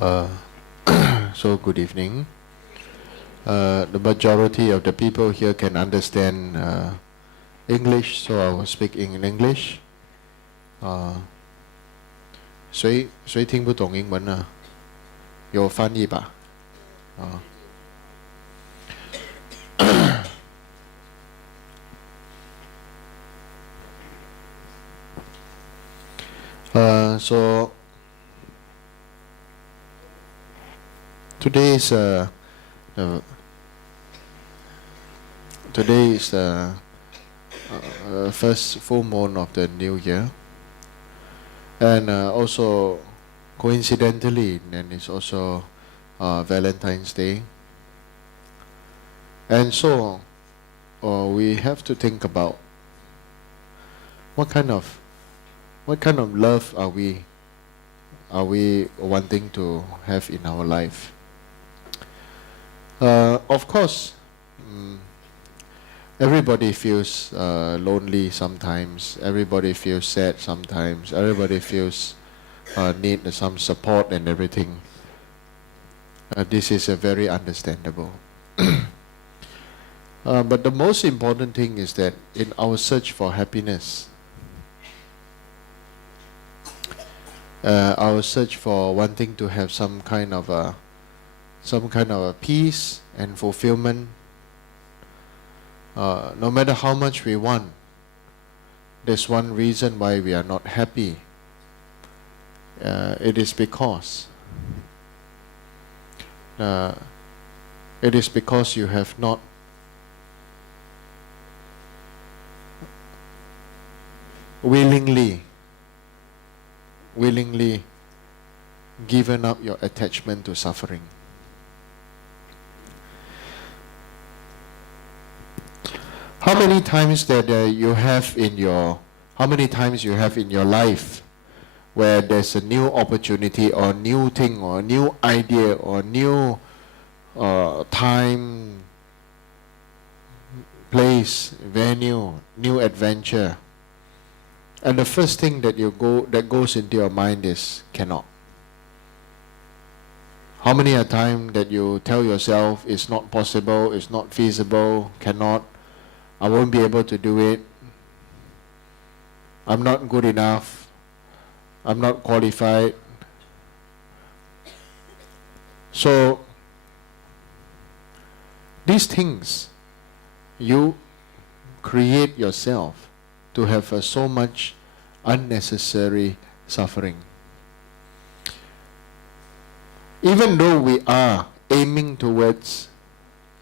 Uh, so good evening. The majority of the people here can understand English, so I will speak in English. 谁听不懂英文呢？有翻译吧？So today is first full moon of the new year, and also coincidentally, and it's also Valentine's Day, and so we have to think about what kind of love are we wanting to have in our life. Of course, everybody feels lonely sometimes, everybody feels sad sometimes, everybody feels need some support and everything. This is very understandable. But the most important thing is that in our search for happiness, our search for wanting to have some kind of a peace and fulfillment, no matter how much we want, there's one reason why we are not happy. It is because you have not willingly given up your attachment to suffering. How many times you have in your life where there's a new opportunity or new thing or new idea or new time, place, venue, new adventure, and the first thing that goes into your mind is cannot. How many a time that you tell yourself it's not possible, it's not feasible, cannot, I won't be able to do it, I'm not good enough, I'm not qualified. So these things you create yourself to have so much unnecessary suffering. Even though we are aiming towards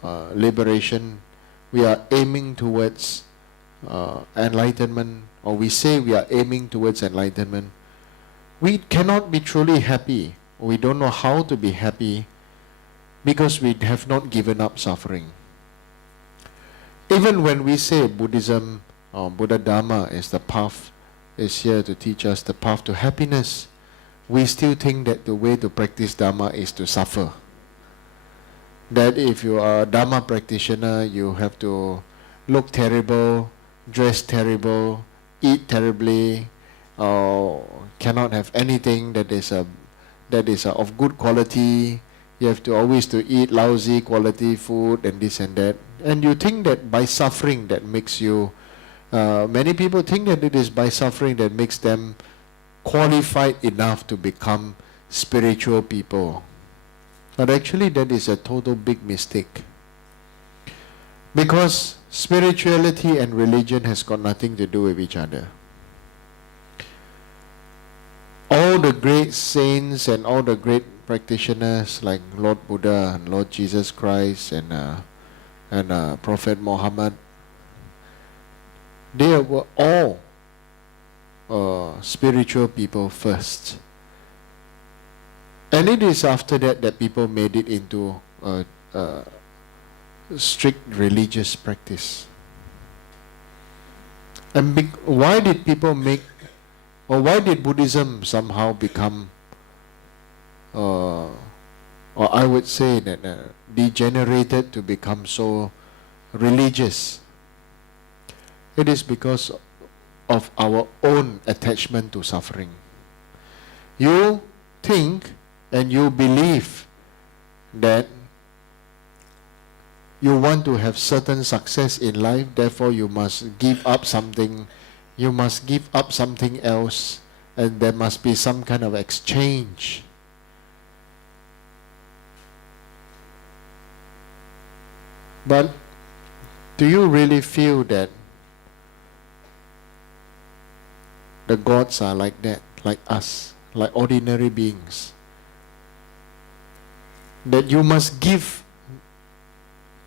liberation, we are aiming towards enlightenment, or we say we are aiming towards enlightenment, we cannot be truly happy. We don't know how to be happy because we have not given up suffering. Even when we say Buddhism, Buddha Dharma is the path, is here to teach us the path to happiness, we still think that the way to practice Dharma is to suffer. That if you are a Dharma practitioner, you have to look terrible, dress terrible, eat terribly, cannot have anything that is of good quality. You have to always to eat lousy quality food and this and that. And you think that by suffering that makes you, many people think that it is by suffering that makes them qualified enough to become spiritual people. But actually that is a total big mistake. Because spirituality and religion has got nothing to do with each other. All the great saints and all the great practitioners like Lord Buddha and Lord Jesus Christ and Prophet Muhammad, they were all spiritual people first. And it is after that people made it into strict religious practice. And why did people why did Buddhism somehow become, or I would say that degenerated to become so religious? It is because of our own attachment to suffering. You think and you believe that you want to have certain success in life, therefore you must give up something, you must give up something else, and there must be some kind of exchange. But do you really feel that the gods are like that, like us, like ordinary beings? That you must give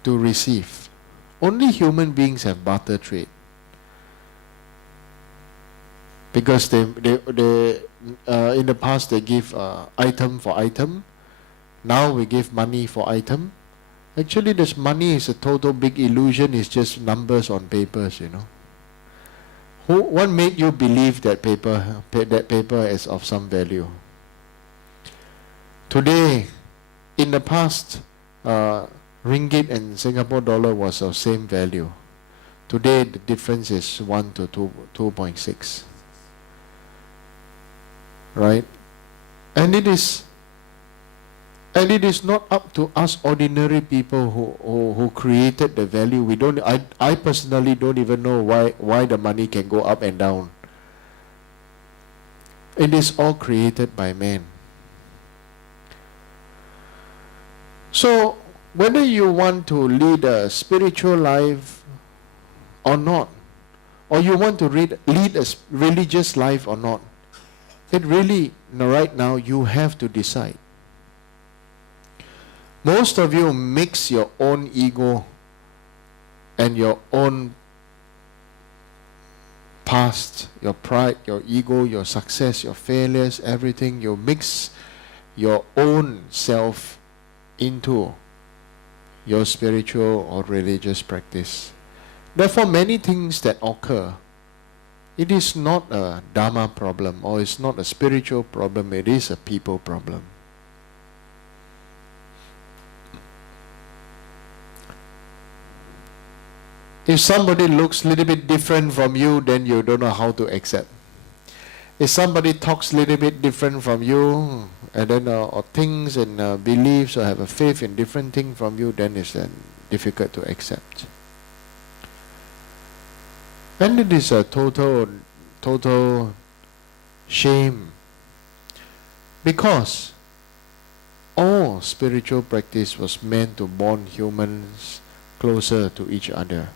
to receive. Only human beings have barter trade. Because they in the past they give item for item. Now we give money for item. Actually, this money is a total big illusion. It's just numbers on papers, you know. What made you believe that paper is of some value? Today, in the past, ringgit and Singapore dollar was of same value. Today, the difference is 1 to 2.6. Right? And it is not up to us ordinary people who created the value. I personally don't even know why the money can go up and down. It is all created by man. So whether you want to lead a spiritual life or not, or you want to lead a religious life or not, it really, right now, you have to decide. Most of you mix your own ego and your own past, your pride, your ego, your success, your failures, everything. You mix your own self into your spiritual or religious practice. Therefore, many things that occur, it is not a Dharma problem or it's not a spiritual problem, it is a people problem. If somebody looks a little bit different from you, then you don't know how to accept. If somebody talks a little bit different from you, and then or thinks and believes or have a faith in different things from you, then it's difficult to accept. And it is a total shame, because all spiritual practice was meant to bond humans closer to each other.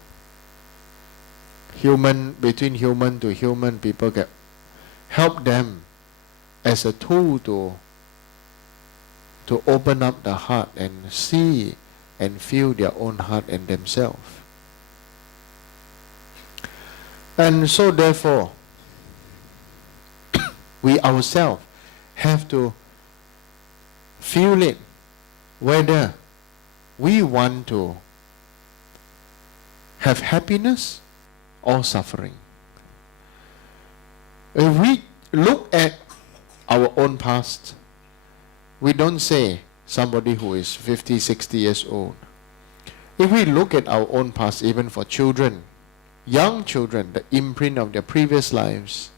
Between human to human, people can help them as a tool to open up the heart and see and feel their own heart and themselves. And so therefore, we ourselves have to feel it, whether we want to have happiness or suffering. If we look at our own past, we don't say somebody who is 50, 60 years old. If we look at our own past, even for children, young children, the imprint of their previous lives,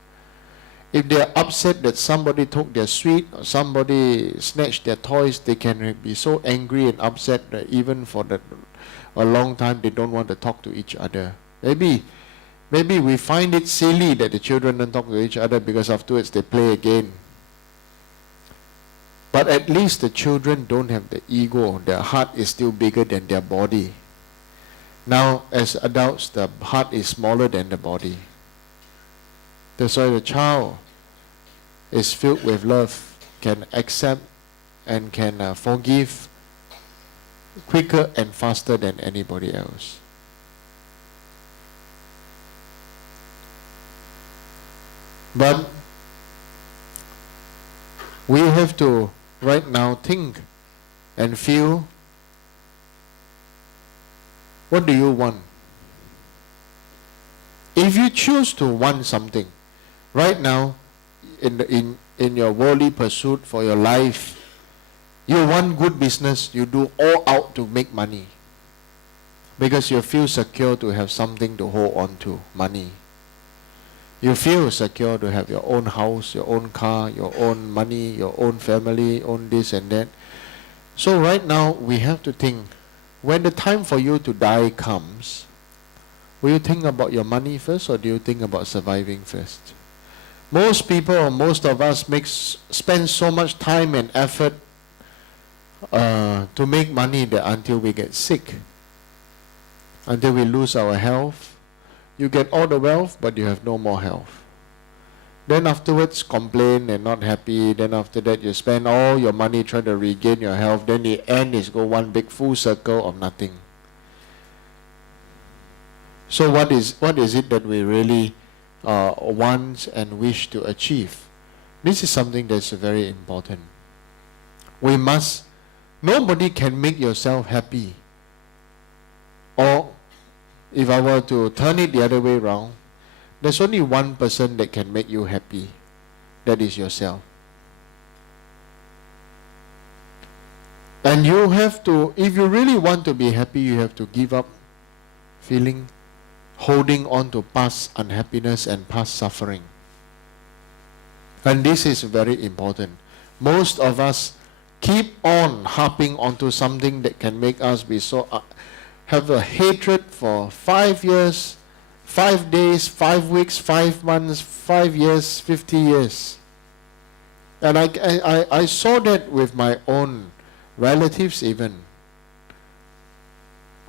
if they are upset that somebody took their sweet or somebody snatched their toys, they can be so angry and upset that even for a long time they don't want to talk to each other. Maybe we find it silly that the children don't talk to each other because afterwards they play again. But at least the children don't have the ego. Their heart is still bigger than their body. Now, as adults, the heart is smaller than the body. That's why the child is filled with love, can accept and can forgive quicker and faster than anybody else. But we have to right now think and feel, what do you want? If you choose to want something, right now, in your worldly pursuit for your life, you want good business, you do all out to make money. Because you feel secure to have something to hold on to, money. You feel secure to have your own house, your own car, your own money, your own family, own this and that. So right now we have to think, when the time for you to die comes, will you think about your money first, or do you think about surviving first? Most people, or most of us, spend so much time and effort to make money that until we get sick, until we lose our health. You get all the wealth, but you have no more health. Then afterwards complain and not happy. Then after that you spend all your money trying to regain your health. Then the end is go one big full circle of nothing. So what is it that we really want and wish to achieve? This is something that's very important. Nobody can make yourself happy. Or if I were to turn it the other way around, there's only one person that can make you happy. That is yourself. And you have to, if you really want to be happy, you have to give up holding on to past unhappiness and past suffering. And this is very important. Most of us keep on harping onto something that can make us be so have a hatred for 5 years, 5 days, 5 weeks, 5 months, 5 years, 50 years. And I saw that with my own relatives even.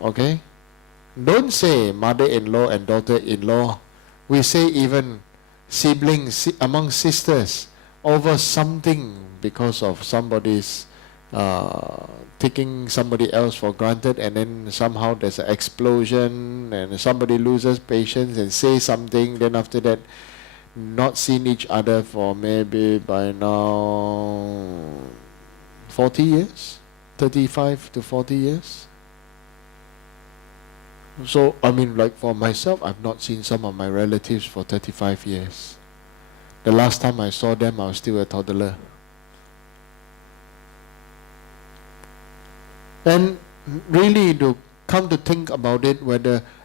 Okay? Don't say mother-in-law and daughter-in-law. We say even siblings among sisters over something because of somebody's taking somebody else for granted, and then somehow there's an explosion and somebody loses patience and say something, then after that not seen each other for maybe by now 40 years, 35 to 40 years. So, I mean, like for myself, I've not seen some of my relatives for 35 years. The last time I saw them, I was still a toddler. And really to come to think about it,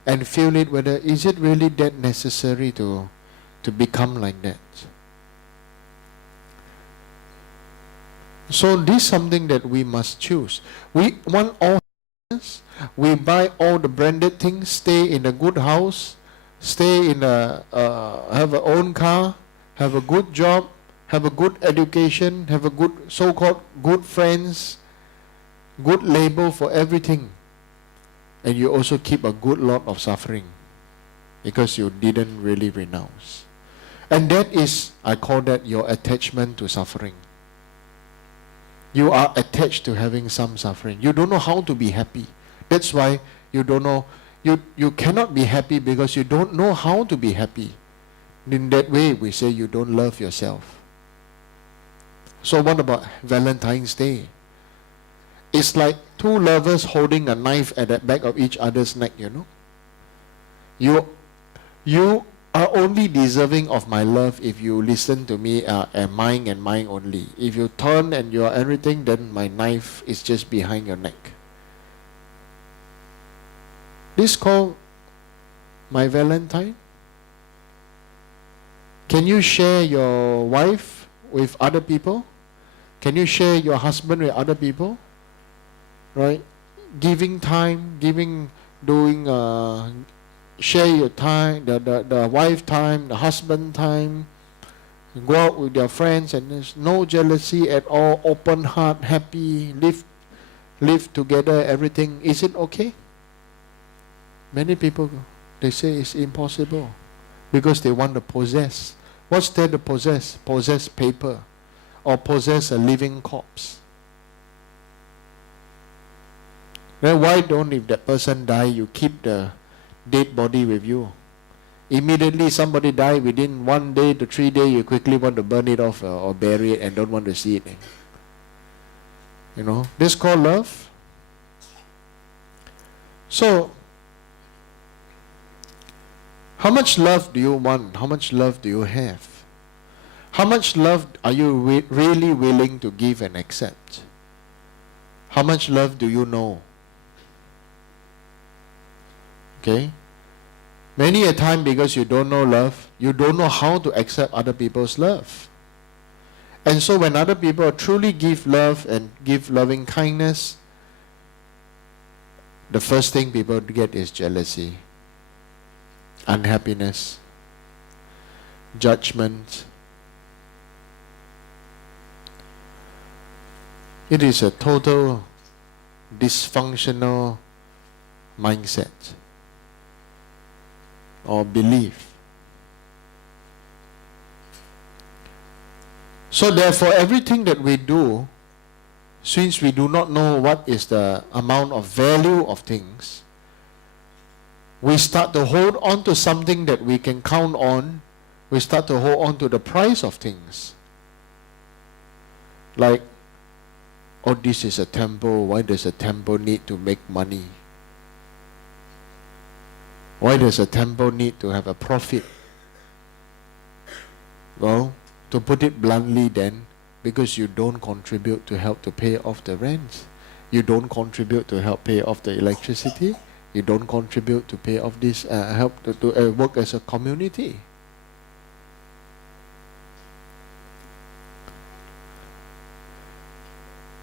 and feel it, whether is it really that necessary to become like that. So this is something that we must choose. We want all happiness. We buy all the branded things, stay in a good house, stay in have a own car, have a good job, have a good education, have a good so-called good friends, good label for everything. And you also keep a good lot of suffering because you didn't really renounce. And that is, I call that your attachment to suffering. You are attached to having some suffering. You don't know how to be happy. That's why you don't know, you cannot be happy because you don't know how to be happy. In that way, we say you don't love yourself. So what about Valentine's Day? It's like two lovers holding a knife at the back of each other's neck, you know. You are only deserving of my love if you listen to me and mine only. If you turn and you are everything, then my knife is just behind your neck. This called my Valentine. Can you share your wife with other people? Can you share your husband with other people? Right? Giving time, share your time, the wife time, the husband time, go out with your friends, and there's no jealousy at all, open heart, happy, live together, everything. Is it okay? Many people, they say it's impossible because they want to possess. What's there to possess? Possess paper or possess a living corpse. Then why don't, if that person die, you keep the dead body with you? Immediately somebody die, within 1 day to 3 days, you quickly want to burn it off or bury it and don't want to see it. You know, this is called love. So, how much love do you want? How much love do you have? How much love are you really willing to give and accept? How much love do you know? Okay? Many a time, because you don't know love, You don't know how to accept other people's love. And so when other people truly give love and give loving kindness, the first thing people get is jealousy, unhappiness, judgment. It is a total dysfunctional mindset or belief. So therefore, everything that we do, since we do not know what is the amount of value of things, we start to hold on to something that we can count on. We start to hold on to the price of things. Like, oh, this is a temple. Why does a temple need to make money? Why does a temple need to have a profit? Well, to put it bluntly then, because you don't contribute to help to pay off the rent. You don't contribute to help pay off the electricity. You don't contribute to pay off this, help to work as a community.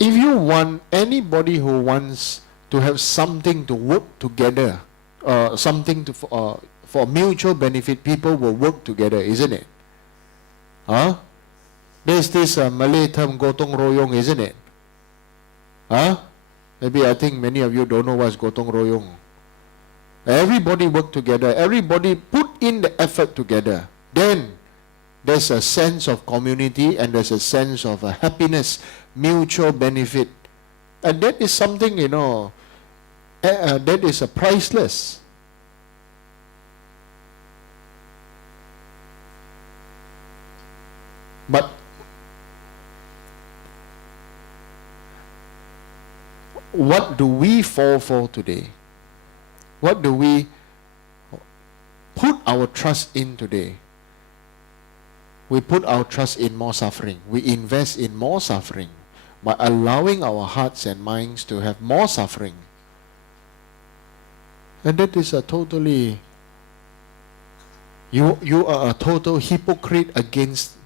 If you want anybody who wants to have something to work together, something to for mutual benefit, people will work together, isn't it? Huh? There's this Malay term, gotong royong, isn't it? Huh? Maybe I think many of you don't know what's gotong royong. Everybody work together. Everybody put in the effort together. Then there's a sense of community and there's a sense of happiness, mutual benefit. And that is something, that is priceless. But what do we fall for today? What do we put our trust in today? We put our trust in more suffering. We invest in more suffering by allowing our hearts and minds to have more suffering. And that is a totally, you are a total hypocrite against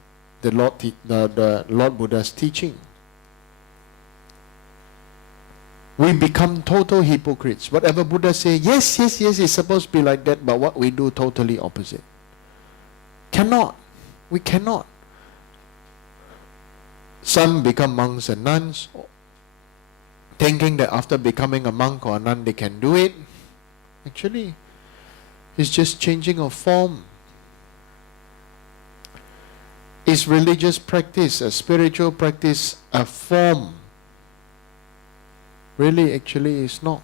the Lord Buddha's teaching. We become total hypocrites. Whatever Buddha say, yes, it's supposed to be like that, but what we do totally opposite. Cannot. We cannot. Some become monks and nuns, thinking that after becoming a monk or a nun they can do it. Actually, it's just changing of form. Is religious practice, a spiritual practice, a form? Really, actually, it's not.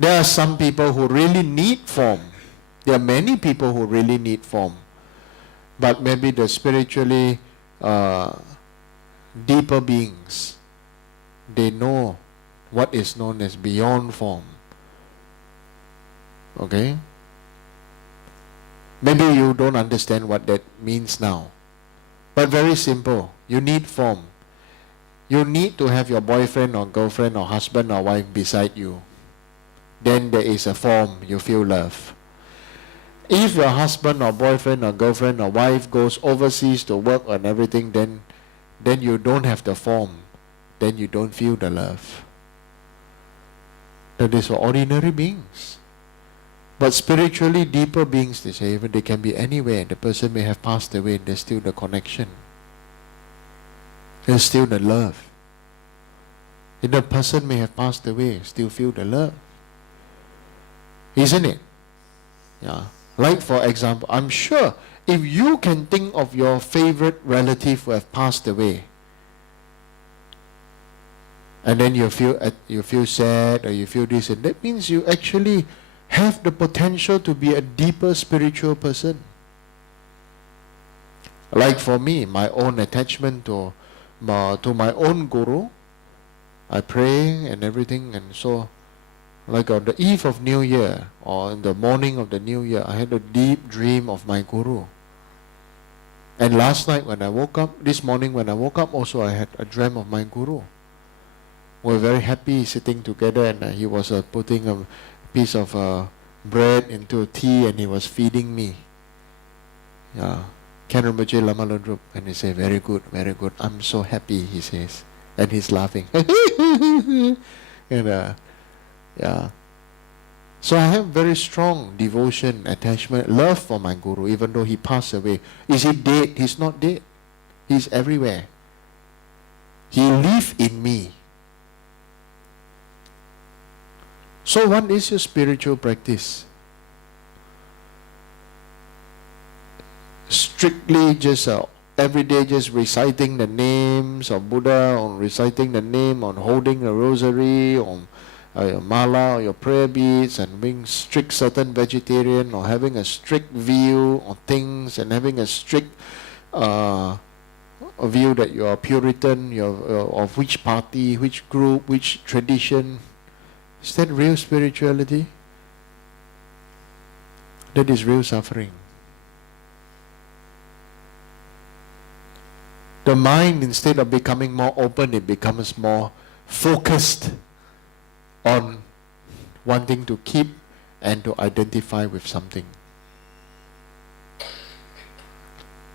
There are some people who really need form. There are many people who really need form. But maybe the spiritually deeper beings, they know what is known as beyond form. Okay? Maybe you don't understand what that means now. But very simple. You need form. You need to have your boyfriend or girlfriend or husband or wife beside you. Then there is a form, you feel love. If your husband or boyfriend or girlfriend or wife goes overseas to work and everything, then you don't have the form. Then you don't feel the love. That is for ordinary beings. But spiritually deeper beings, they say, even they can be anywhere. The person may have passed away and there's still the connection. There's still the love. And the person may have passed away, still feel the love. Isn't it? Yeah. Like for example, I'm sure if you can think of your favorite relative who have passed away, and then you feel sad or you feel this, and that means you actually have the potential to be a deeper spiritual person. Like for me, my own attachment to my own guru, I pray and everything, and so like on the eve of New Year or in the morning of the New Year, I had a deep dream of my guru. And last night when I woke up, this morning when I woke up also, I had a dream of my guru. We were very happy sitting together, and he was putting a piece of bread into tea and he was feeding me. Yeah. Ken Rinpoche Lama Lodrup. And he say, very good, very good. I'm so happy, he says. And he's laughing. And yeah. So I have very strong devotion, attachment, love for my Guru, even though he passed away. Is he dead? He's not dead. He's everywhere. He lives in me. So what is your spiritual practice? Strictly just every day just reciting the names of Buddha, or reciting the name, on holding a rosary, on your mala, or your prayer beads, and being strict certain vegetarian, or having a strict view on things, and having a strict a view that you are Puritan, you're of which party, which group, which tradition. Is that real spirituality? That is real suffering. The mind, instead of becoming more open, it becomes more focused on wanting to keep and to identify with something.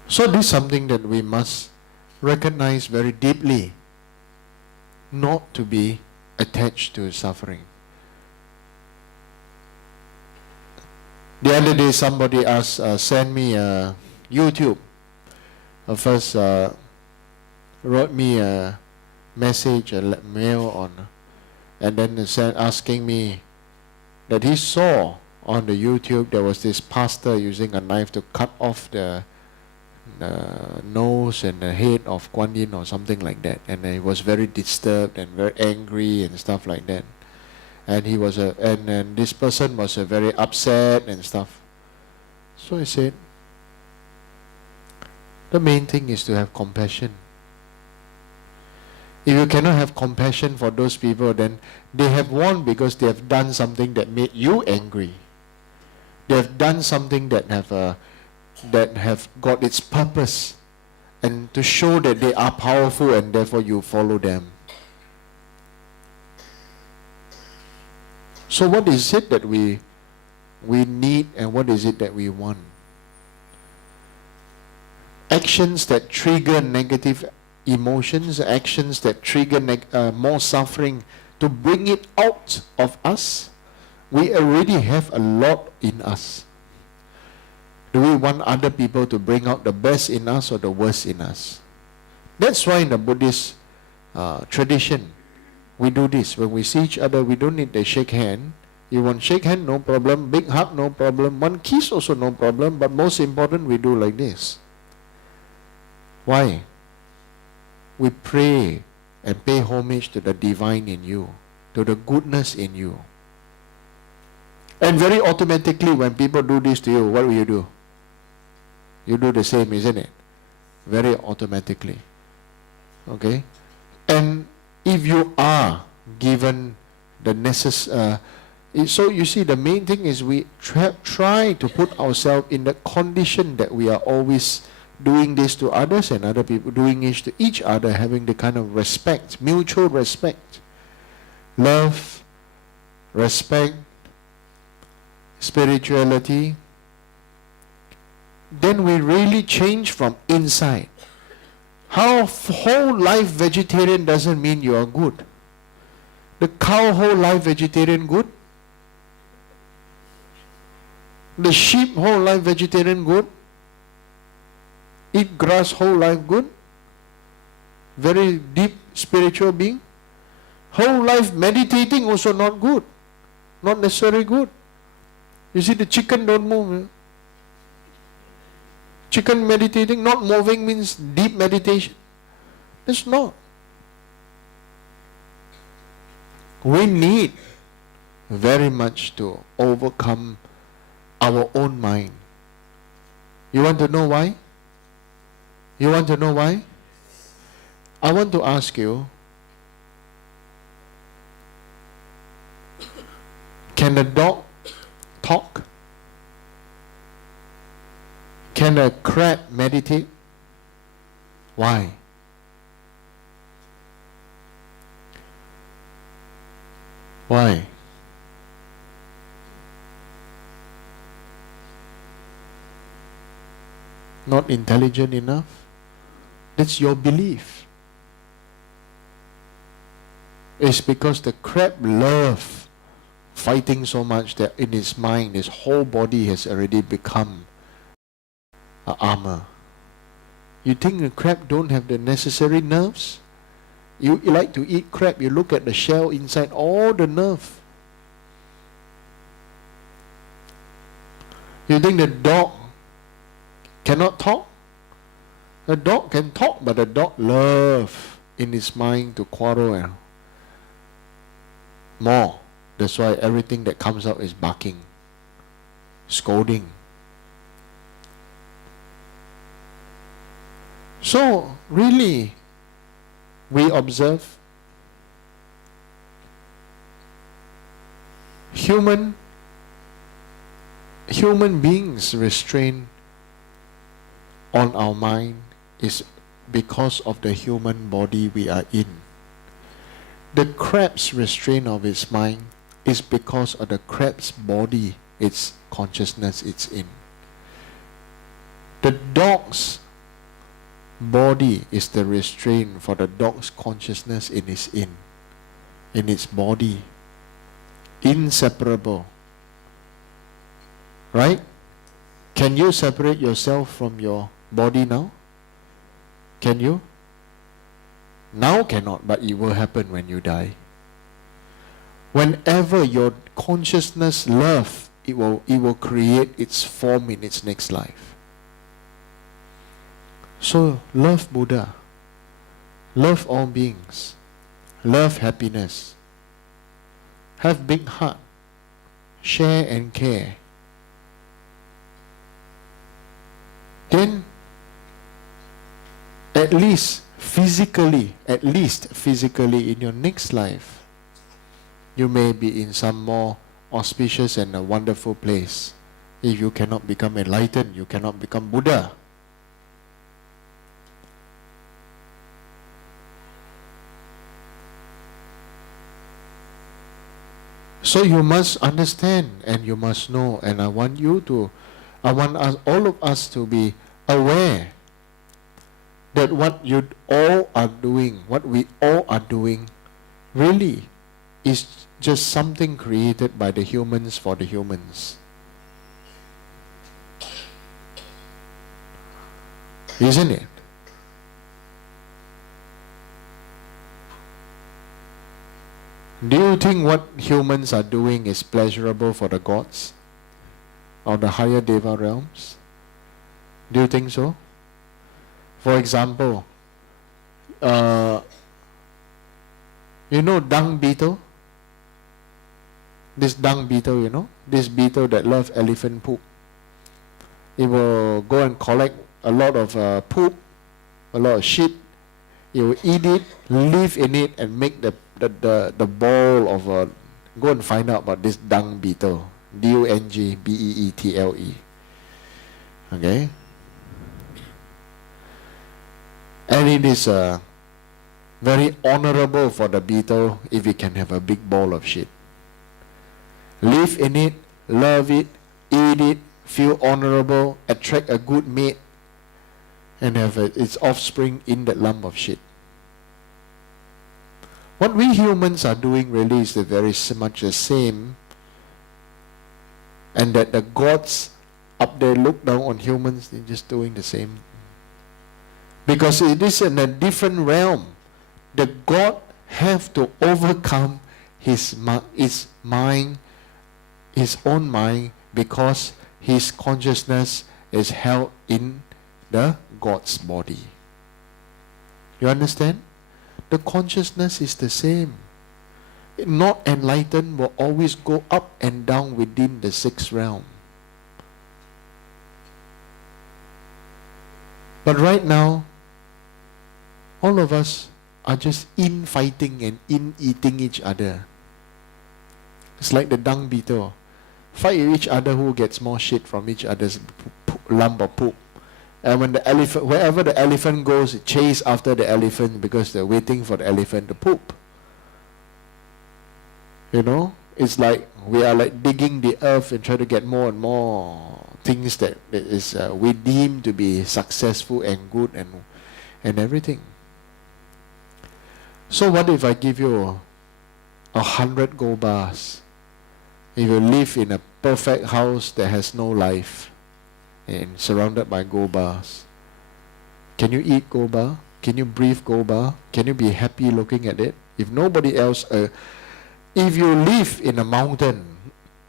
So this is something that we must recognize very deeply, not to be attached to suffering. The other day somebody asked, sent me a YouTube. First wrote me a message, a mail on, and then sent asking me that he saw on the YouTube there was this pastor using a knife to cut off the nose and the head of Kuan Yin or something like that, and he was very disturbed and very angry and stuff like that. And he was and this person was very upset and stuff. So I said, the main thing is to have compassion. If you cannot have compassion for those people, then they have won because they have done something that made you angry. They have done something that have got its purpose, and to show that they are powerful, and therefore you follow them. So what is it that we need, and what is it that we want? Actions that trigger negative emotions, actions that trigger more suffering, to bring it out of us. We already have a lot in us. Do we want other people to bring out the best in us or the worst in us? That's why in the Buddhist tradition, we do this. When we see each other, we don't need to shake hand. You want shake hand, no problem. Big hug, no problem. One kiss, also no problem. But most important, we do like this. Why? We pray and pay homage to the divine in you, to the goodness in you. And very automatically, when people do this to you, what will you do? You do the same, isn't it? Very automatically. Okay? And if you are given the necessary... so you see, the main thing is we try to put ourselves in the condition that we are always doing this to others, and other people doing it to each other, having the kind of respect, mutual respect, love, respect, spirituality. Then we really change from inside. How whole life vegetarian doesn't mean you are good. The cow whole life vegetarian good? The sheep whole life vegetarian good? Eat grass whole life good? Very deep spiritual being? Whole life meditating also not good. Not necessarily good. You see, the chicken don't move. Chicken meditating, not moving means deep meditation. It's not. We need very much to overcome our own mind. You want to know why? You want to know why? I want to ask you, can a dog talk? Can a crab meditate? Why? Why? not intelligent enough. That's your belief. It's because the crab loves fighting so much that in his mind, his whole body has already become an armor. You think the crab don't have the necessary nerves? You like to eat crab, you look at the shell inside, all the nerve. You think the dog cannot talk? The dog can talk, but the dog loves in his mind to quarrel more. That's why everything that comes out is barking, scolding. So, really, we observe human beings restrain on our mind is because of the human body we are in. The crab's restraint of its mind is because of the crab's body, its consciousness it's in. The dog's body is the restraint for the dog's consciousness in its body. Inseparable. Right? Can you separate yourself from your body now? Can you? Now cannot, but it will happen when you die. Whenever your consciousness loves, it will create its form in its next life. So love Buddha, love all beings, love happiness, have big heart, share and care. Then at least physically in your next life, you may be in some more auspicious and a wonderful place. If you cannot become enlightened, you cannot become Buddha. So you must understand and you must know, and I want us, all of us to be aware that what we all are doing really is just something created by the humans for the humans. Isn't it? Do you think what humans are doing is pleasurable for the gods or the higher Deva realms? Do you think so? For example, you know dung beetle? This dung beetle, you know? This beetle that loves elephant poop. It will go and collect a lot of poop, a lot of shit. It will eat it, live in it, and make the ball of go and find out about this dung beetle. Dung beetle. Okay? And it is very honorable for the beetle if it can have a big ball of shit. Live in it, love it, eat it, feel honorable, attract a good mate, and have its offspring in that lump of shit. What we humans are doing really is very much the same, and that the gods up there look down on humans, they're just doing the same. Because it is in a different realm. The God have to overcome his mind, his own mind, because his consciousness is held in the God's body. You understand? The consciousness is the same. Not enlightened will always go up and down within the sixth realm. But right now, all of us are just infighting and in-eating each other. It's like the dung beetle. Fight with each other who gets more shit from each other's lump of poop. And when the elephant, wherever the elephant goes, it chase after the elephant because they're waiting for the elephant to poop. You know, it's like we are like digging the earth and try to get more and more things that is we deem to be successful and good and everything. So what if I give you 100 gold bars? If you live in a perfect house that has no life and surrounded by gold bars, can you eat gold bar? Can you breathe gold bar? Can you be happy looking at it? If nobody else, if you live in a mountain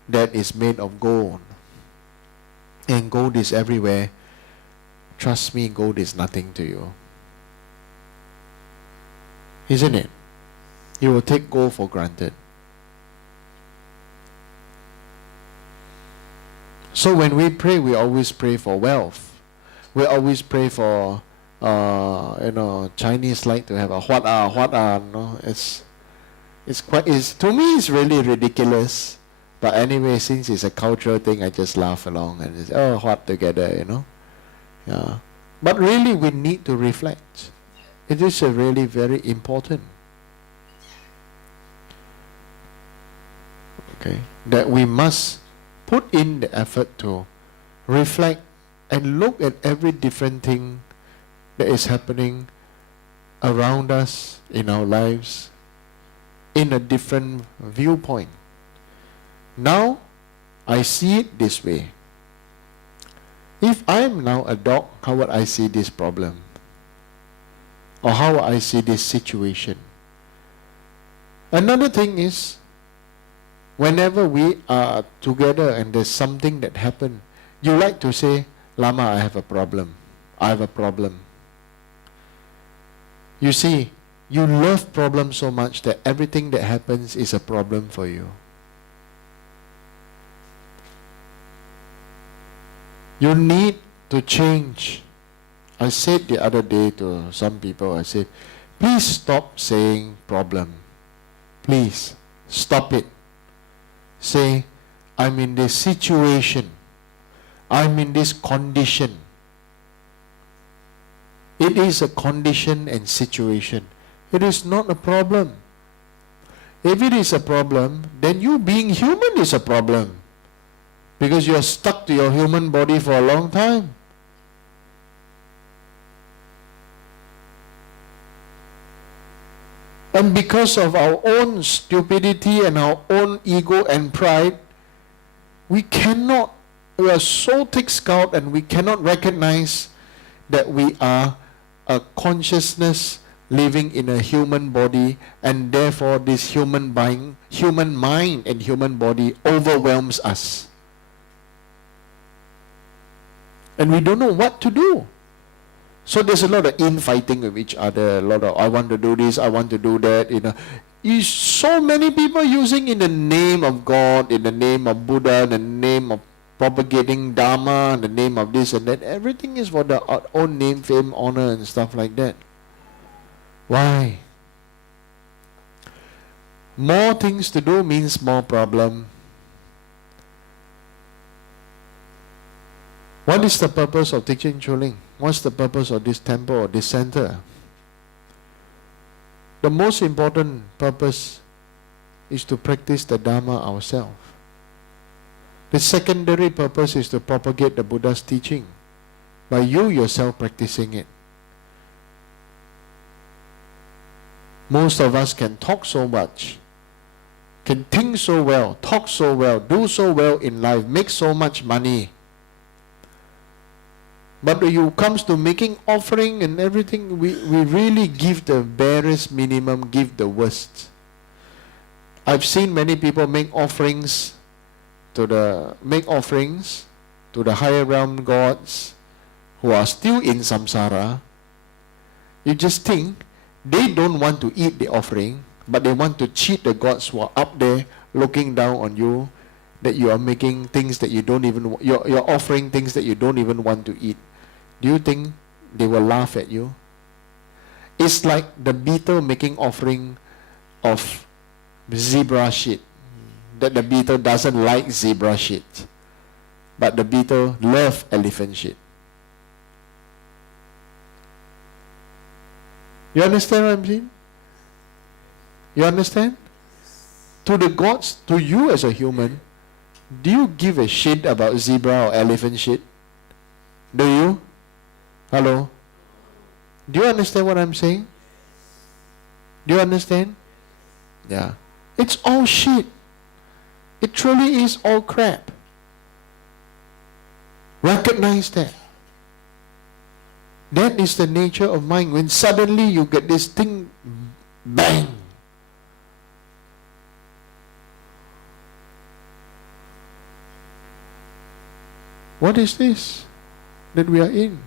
that is made of gold, and gold is everywhere, trust me, gold is nothing to you. Isn't it? You will take gold for granted. So when we pray, we always pray for wealth. We always pray for, Chinese like to have a it's to me it's really ridiculous. But anyway, since it's a cultural thing, I just laugh along and say, together, Yeah. But really, we need to reflect. It is really very important. Okay. That we must put in the effort to reflect and look at every different thing that is happening around us in our lives in a different viewpoint. Now, I see it this way. If I am now a dog, how would I see this problem? Or how would I see this situation? Another thing is, whenever we are together and there's something that happened, you like to say, Lama, I have a problem. I have a problem. You see, you love problems so much that everything that happens is a problem for you. You need to change. I said the other day to some people, I said, please stop saying problem. Please, stop it. Say, I'm in this situation. I'm in this condition. It is a condition and situation. It is not a problem. If it is a problem, then you being human is a problem. Because you are stuck to your human body for a long time. And because of our own stupidity and our own ego and pride, we are so thick-skulled and we cannot recognize that we are a consciousness living in a human body, and therefore this human mind and human body overwhelms us. And we don't know what to do. So there's a lot of infighting with each other, a lot of, I want to do this, I want to do that, So many people using in the name of God, in the name of Buddha, in the name of propagating Dharma, in the name of this and that. Everything is for their own name, fame, honor and stuff like that. Why? More things to do means more problem. What is the purpose of Thekchen Choling? What's the purpose of this temple or this center? The most important purpose is to practice the Dharma ourselves. The secondary purpose is to propagate the Buddha's teaching by you yourself practicing it. Most of us can talk so much, can think so well, talk so well, do so well in life, make so much money. But when it comes to making offering and everything, we really give the barest minimum, give the worst. I've seen many people make offerings to the higher realm gods who are still in samsara. You just think they don't want to eat the offering, but they want to cheat the gods who are up there looking down on you, that you are making things that you don't even, you're offering things that you don't even want to eat. Do you think they will laugh at you? It's like the beetle making offering of zebra shit. That the beetle doesn't like zebra shit, but the beetle loves elephant shit. You understand what I'm saying? You understand? To the gods, to you as a human, Do you give a shit about zebra or elephant shit? Do you? Hello? Do you understand what I'm saying? Do you understand? Yeah. It's all shit. It truly is all crap. Recognize that. That is the nature of mind. When suddenly you get this thing, bang. What is this that we are in?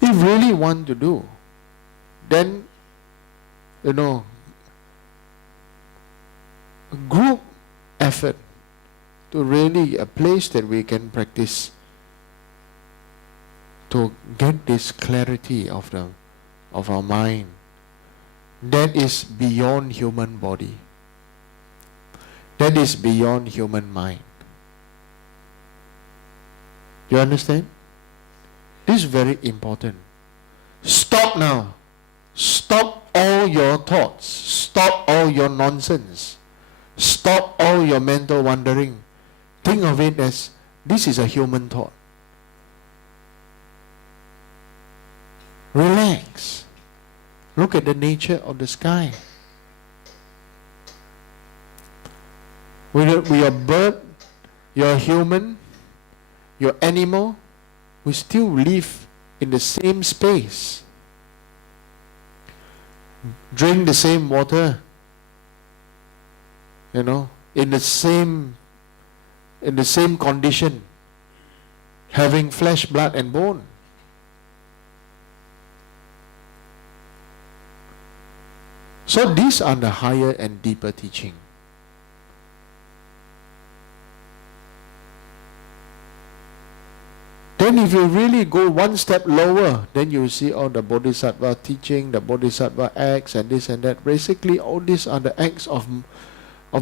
If you really want to do, then, group effort to really a place that we can practice to get this clarity of our mind that is beyond human body, that is beyond human mind. You understand? This is very important. Stop now. Stop all your thoughts. Stop all your nonsense. Stop all your mental wandering. Think of it as this is a human thought. Relax. Look at the nature of the sky. Whether we are bird, you're a human, you're animal, we still live in the same space. Drink the same water, in the same condition, having flesh, blood and bone. So these are the higher and deeper teaching. Then if you really go one step lower, then you see all the Bodhisattva teaching, the Bodhisattva acts and this and that. Basically all these are the acts of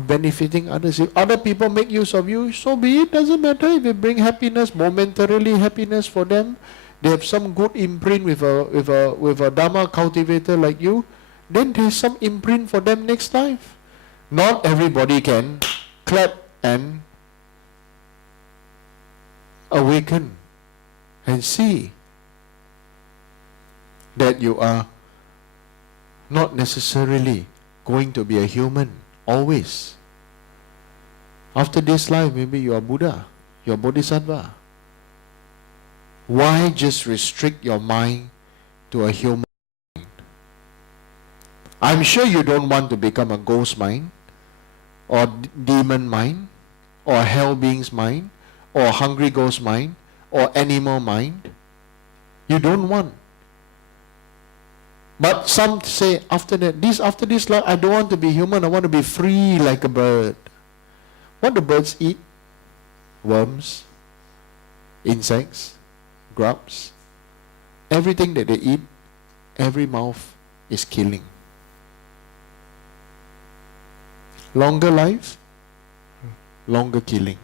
benefiting others. If other people make use of you, so be it. Doesn't matter if you bring happiness, momentarily happiness for them. They have some good imprint with a Dharma cultivator like you. Then there's some imprint for them next life. Not everybody can clap and awaken and see that you are not necessarily going to be a human always. After this life, maybe you are Buddha, you are Bodhisattva. Why just restrict your mind to a human mind? I'm sure you don't want to become a ghost mind, or demon mind, or hell being's mind, or hungry ghost mind, or animal mind. You don't want. But some say after this life, I don't want to be human, I want to be free like a bird. What do birds eat? Worms, insects, grubs. Everything that they eat, every mouth is killing. Longer life, longer killing.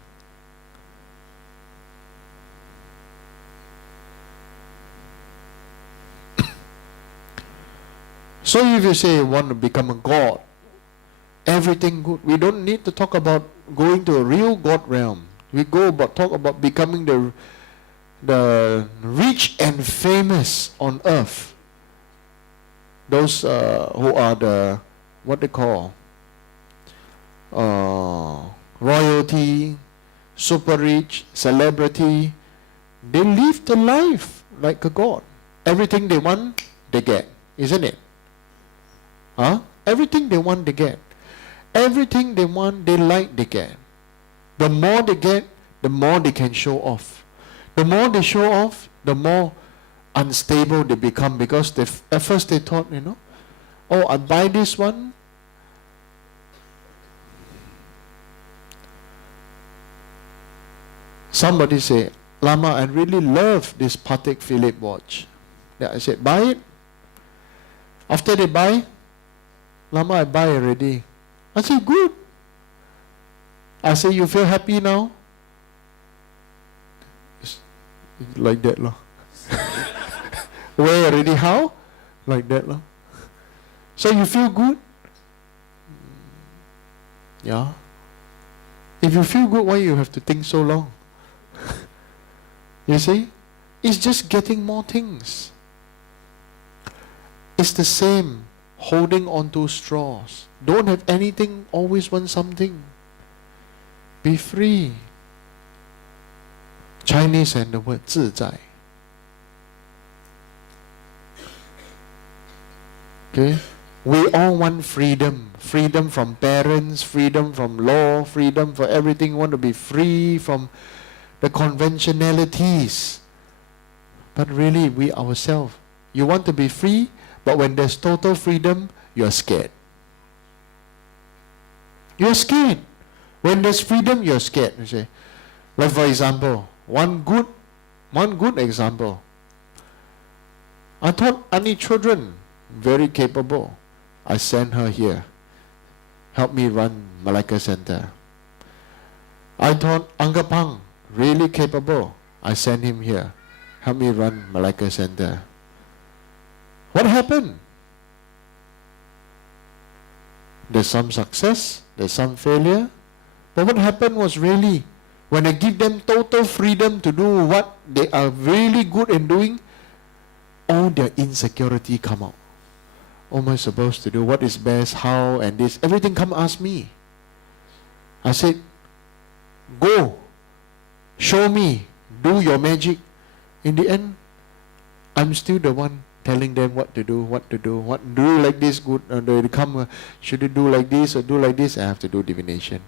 So if you say you want to become a god, everything good. We don't need to talk about going to a real god realm. We talk about becoming the rich and famous on earth. Those who are what they call royalty, super rich, celebrity. They live the life like a god. Everything they want, they get, isn't it? Everything they want, they get. Everything they want, they like, they get. The more they get, the more they can show off. The more they show off, the more unstable they become, because at first they thought, oh, I buy this one. Somebody say, Lama, I really love this Patek Philippe watch. I said, buy it. After they buy, Lama, I buy already. I said, good. I say, you feel happy now? It's like that lah. Where already? How? Like that lah. So you feel good? Yeah? If you feel good, why you have to think so long? You see? It's just getting more things. It's the same holding on to straws. Don't have anything, always want something. Be free. Chinese and the word 自在. Okay? We all want freedom. Freedom from parents, freedom from law, freedom for everything. We want to be free from the conventionalities. But really, we ourselves, you want to be free, but when there's total freedom, you're scared. You're scared. When there's freedom, you're scared. You say, like for example, one good example. I taught any children, very capable. I sent her here, help me run Malacca Center. I taught Uncle Pang, really capable. I sent him here, help me run Malacca Center. What happened? There's some success, there's some failure. But what happened was really, when I give them total freedom to do what they are really good in doing, all their insecurity come out. What am I supposed to do? What is best? How? And this. Everything come ask me. I said, go. Show me. Do your magic. In the end, I'm still the one telling them what to do, do like this good, and they come, should you do like this or do like this? I have to do divination.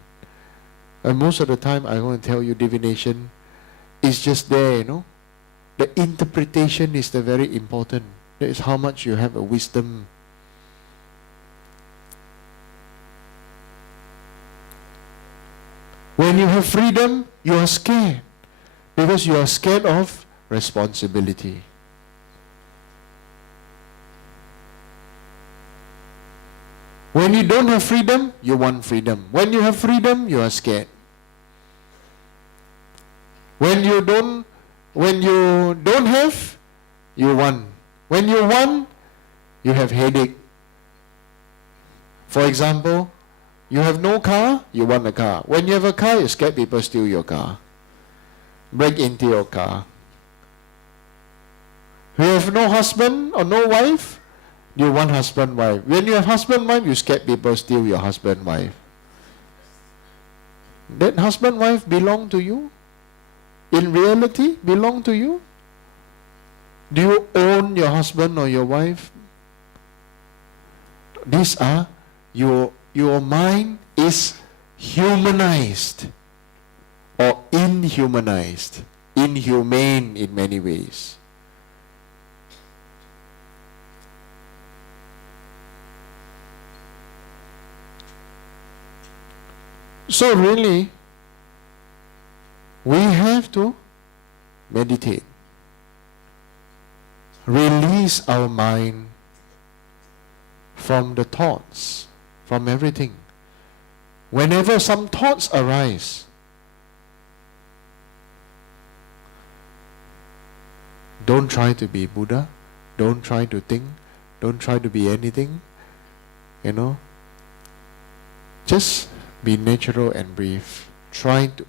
And most of the time, I want to tell you, divination is just there, you know. The interpretation is the very important. That is how much you have a wisdom. When you have freedom, you are scared. Because you are scared of responsibility. When you don't have freedom, you want freedom. When you have freedom, you are scared. When you don't have, you want. When you want, you have headache. For example, you have no car, you want a car. When you have a car, you scared people steal your car, break into your car. You have no husband or no wife, you want husband, wife. When you have husband, wife, you scared people steal your husband, wife. That husband, wife belong to you? In reality, belong to you? Do you own your husband or your wife? These are, your mind is humanized or inhumanized, inhumane in many ways. So really, we have to meditate. Release our mind from the thoughts, from everything. Whenever some thoughts arise, don't try to be Buddha, don't try to think, don't try to be anything, you know. Just be natural and breathe. Try to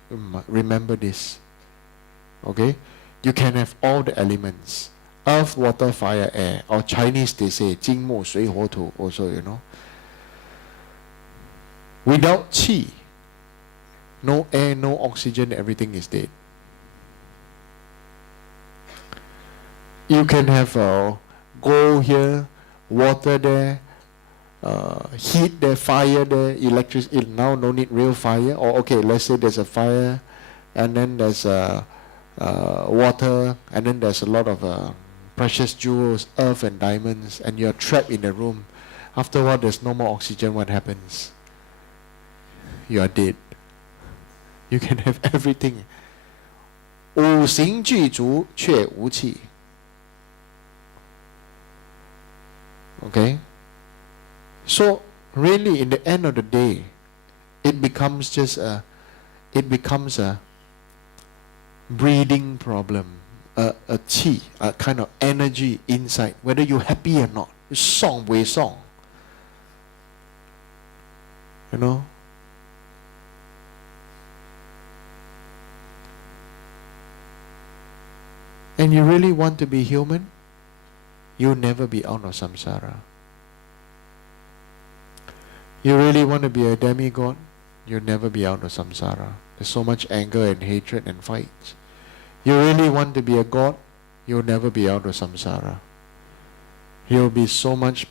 remember this. Okay? You can have all the elements. Earth, water, fire, air. Or Chinese they say 金木水火土 also, you know. Without qi, no air, no oxygen, everything is dead. You can have gold here, water there, heat there, fire there, electricity. Now no need real fire. Or okay, let's say there's a fire, and then there's water, and then there's a lot of precious jewels, earth and diamonds, and you're trapped in a room. After a while, there's no more oxygen. What happens? You are dead. You can have everything. 五行具足却无气. Okay? So really, in the end of the day, it becomes just a breathing problem, a qi, a kind of energy inside, whether you're happy or not. Song way song. You know? and you really want to be human, you'll never be out of samsara. You really want to be a demigod, you'll never be out of samsara. There's so much anger and hatred and fights. You really want to be a god, you'll never be out of samsara. There will be so much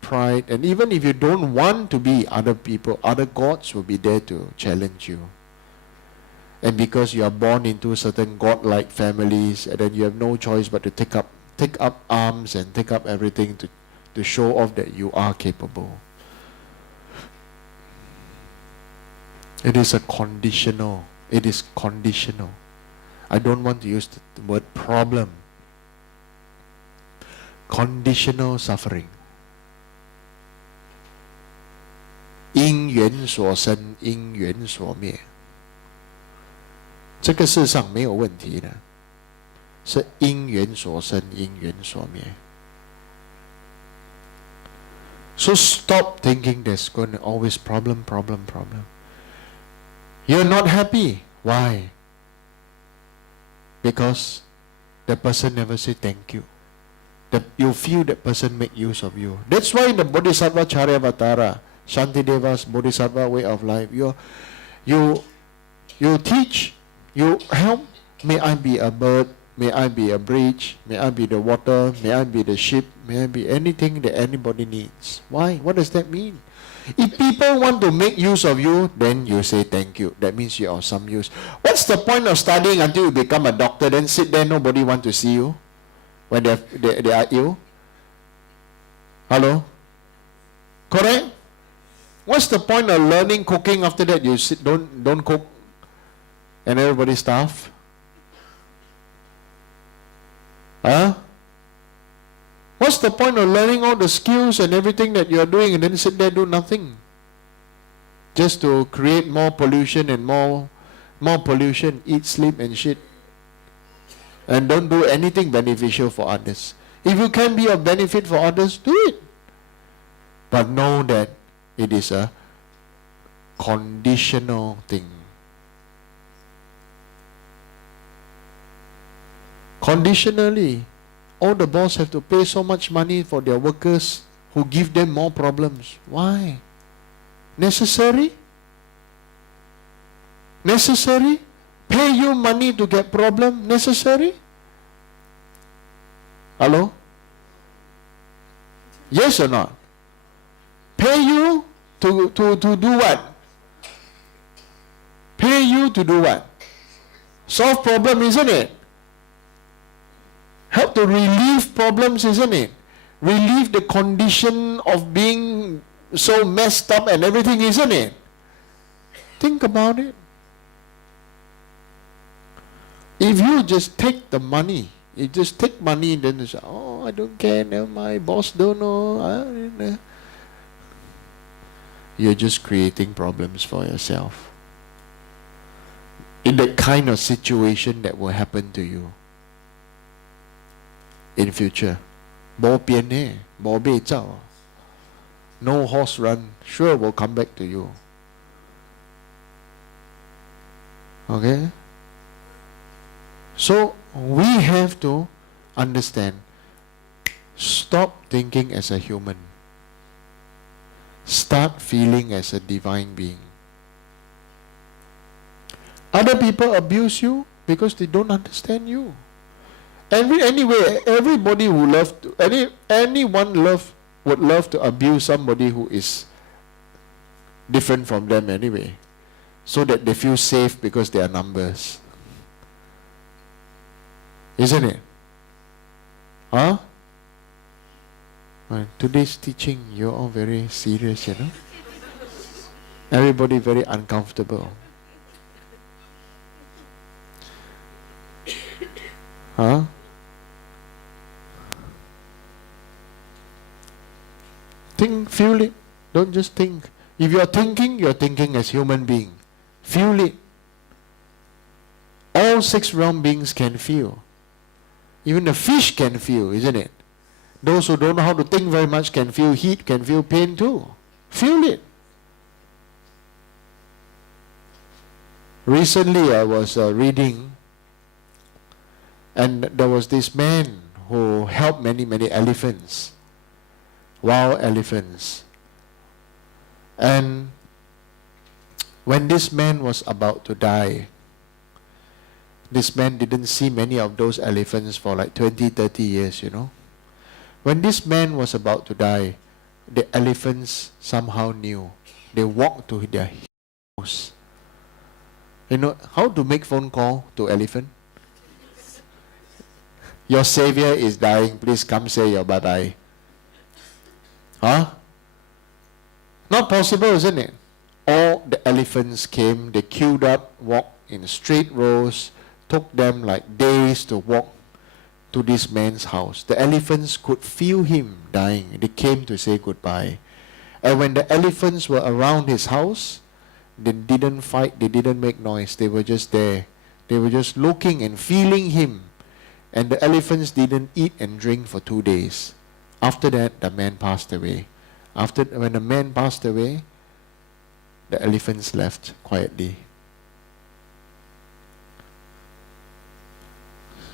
pride, and even if you don't want to be other people, other gods will be there to challenge you. And because you are born into certain godlike families, and then you have no choice but to take up arms and take up everything to show off that you are capable. It is conditional. It is conditional. I don't want to use the word problem. Conditional suffering. 因缘所生，因缘所灭。这个世上没有问题的，是因缘所生，因缘所灭。So stop thinking there's going to always problem. You're not happy. Why? Because the person never say thank you. You feel that person make use of you. That's why in the Bodhisattva Charyavatara, Shantideva's Bodhisattva way of life, you teach, you help. May I be a bird, may I be a bridge, may I be the water, may I be the ship, may I be anything that anybody needs. Why? What does that mean? If people want to make use of you, then you say thank you. That means you are of some use. What's the point of studying until you become a doctor, then sit there, nobody want to see you when they are ill? Hello? Correct? What's the point of learning cooking after that you sit, don't cook and everybody starve? Huh? What's the point of learning all the skills and everything that you're doing and then sit there do nothing? Just to create more pollution and more pollution, eat, sleep and shit. And don't do anything beneficial for others. If you can be of benefit for others, do it. But know that it is a conditional thing. Conditionally, all the boss have to pay so much money for their workers who give them more problems. Why? Necessary? Necessary? Pay you money to get problem? Necessary? Hello? Yes or not? Pay you to do what? Pay you to do what? Solve problem, isn't it? Help to relieve problems, isn't it? Relieve the condition of being so messed up and everything, isn't it? Think about it. If you just take the money, you just take money and then you say, oh, I don't care, now my boss don't know. You're just creating problems for yourself. In the kind of situation that will happen to you in future. Bo pian eh, bo bei zao. No horse run, sure will come back to you. Okay? So we have to understand, stop thinking as a human. Start feeling as a divine being. Other people abuse you because they don't understand you. Anyway, everybody who anyone would love to abuse somebody who is different from them anyway, so that they feel safe because they are numbers. Isn't it? Huh? Today's teaching, you're all very serious, you know. Everybody very uncomfortable. Huh? Think, feel it. Don't just think. If you're thinking as human being. Feel it. All six realm beings can feel. Even the fish can feel, isn't it? Those who don't know how to think very much can feel heat, can feel pain too. Feel it. Recently I was reading And there was this man who helped many, many elephants, wild elephants. And when this man was about to die, this man didn't see many of those elephants for like 20, 30 years, you know. When this man was about to die, the elephants somehow knew. They walked to their house. You know how to make phone call to elephant? Your savior is dying, please come say your bye-bye. Huh? Not possible, isn't it? All the elephants came, they queued up, walked in straight rows, took them like days to walk to this man's house. The elephants could feel him dying. They came to say goodbye. And when the elephants were around his house, they didn't fight, they didn't make noise. They were just there. They were just looking and feeling him. And the elephants didn't eat and drink for 2 days. After that, the man passed away. When the man passed away, the elephants left quietly.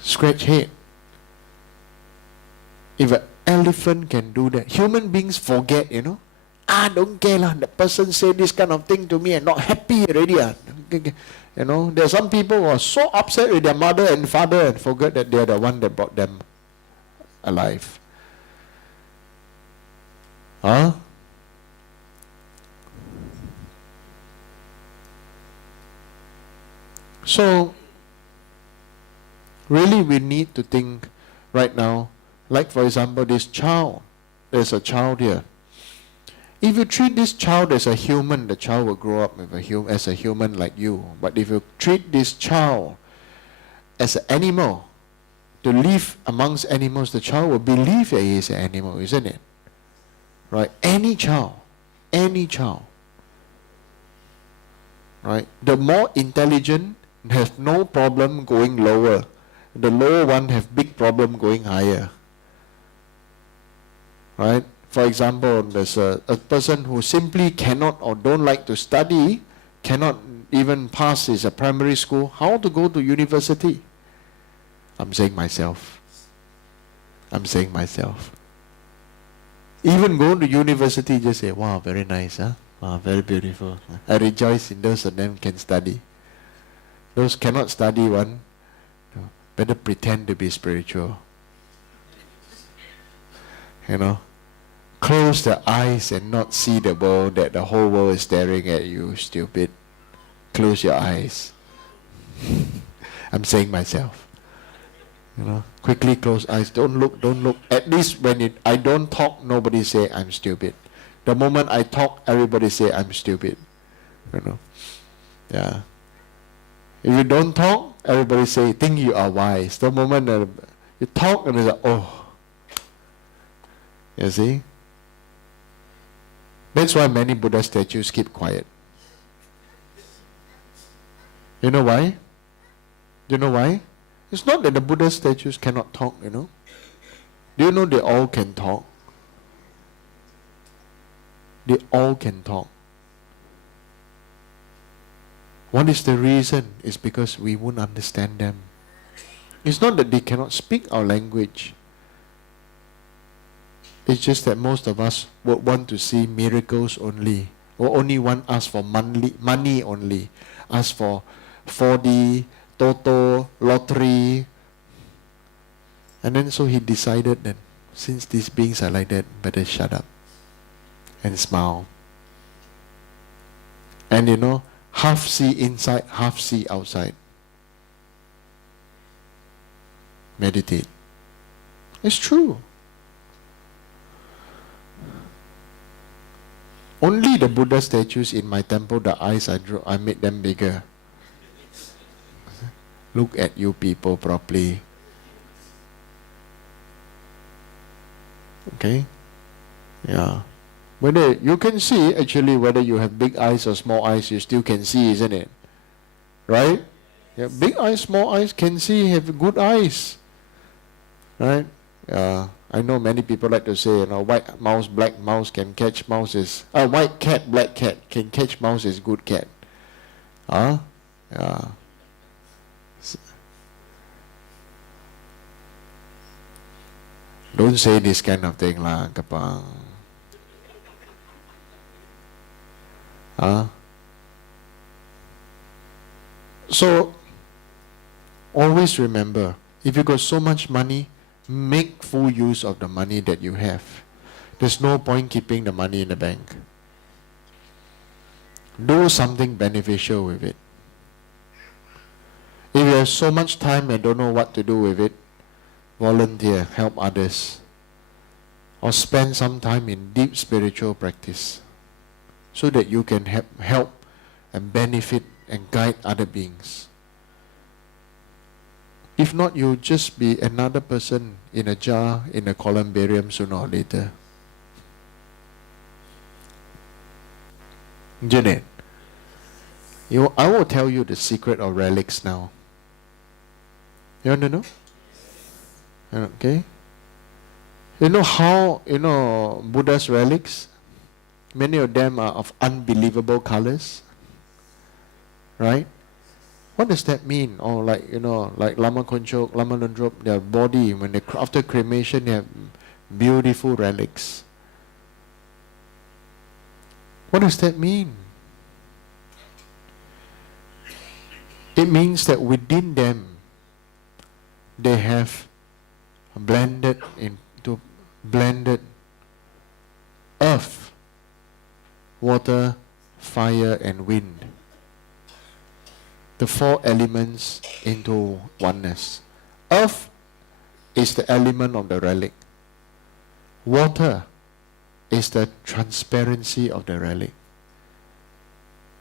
Scratch head. If an elephant can do that, human beings forget, you know. Don't care lah. The person said this kind of thing to me and not happy already. You know, there are some people who are so upset with their mother and father and forget that they are the one that brought them alive. Huh? So, really we need to think right now, like for example this child. There's a child here. If you treat this child as a human, the child will grow up as a human like you. But if you treat this child as an animal, to live amongst animals, the child will believe that he is an animal, isn't it? Right? Any child. Right? The more intelligent have no problem going lower. The lower one have big problem going higher. Right? For example, there's a person who simply cannot or don't like to study, cannot even pass his primary school. How to go to university? I'm saying myself. Even going to university, just say, wow, very nice, huh? Wow, very beautiful. I rejoice in those of them can study. Those cannot study one, better pretend to be spiritual. You know? Close the eyes and not see the world, that the whole world is staring at you, stupid. Close your eyes. I'm saying myself. You know, quickly close eyes. Don't look. At least when I don't talk, nobody say I'm stupid. The moment I talk, everybody say I'm stupid. You know, yeah. If you don't talk, everybody say think you are wise. The moment that you talk, and it's like, oh. You see. That's why many Buddha statues keep quiet. You know why? It's not that the Buddha statues cannot talk, you know. Do you know they all can talk? They all can talk. What is the reason? It's because we won't understand them. It's not that they cannot speak our language. It's just that most of us would want to see miracles only, or only want ask for money only, ask for 4D, Toto, lottery. And then so he decided that since these beings are like that, better shut up and smile. And you know, half see inside, half see outside. Meditate. It's true. Only the Buddha statues in my temple, the eyes I made them bigger. Look at you people properly. Okay? Yeah. Whether you can see, actually, whether you have big eyes or small eyes, you still can see, isn't it? Right? Yeah, big eyes, small eyes, can see, have good eyes. Right? I know many people like to say, you know, white mouse, black mouse can catch mouse is... white cat, black cat can catch mouse is good cat. Yeah. Don't say this kind of thing lah, kapang. Huh? So, always remember, if you got so much money, make full use of the money that you have. There's no point keeping the money in the bank. Do something beneficial with it. If you have so much time and don't know what to do with it, volunteer, help others, or spend some time in deep spiritual practice so that you can help and benefit and guide other beings. If not, you'll just be another person in a jar in a columbarium sooner or later. Janet, I will tell you the secret of relics now. You want to know? Okay. You know how, Buddha's relics, many of them are of unbelievable colors, right? What does that mean? Or like Lama Konchok, Lama Lundrop, their body, when after cremation, they have beautiful relics. What does that mean? It means that within them, they have blended earth, water, fire, and wind. The four elements into oneness. Earth is the element of the relic. Water is the transparency of the relic.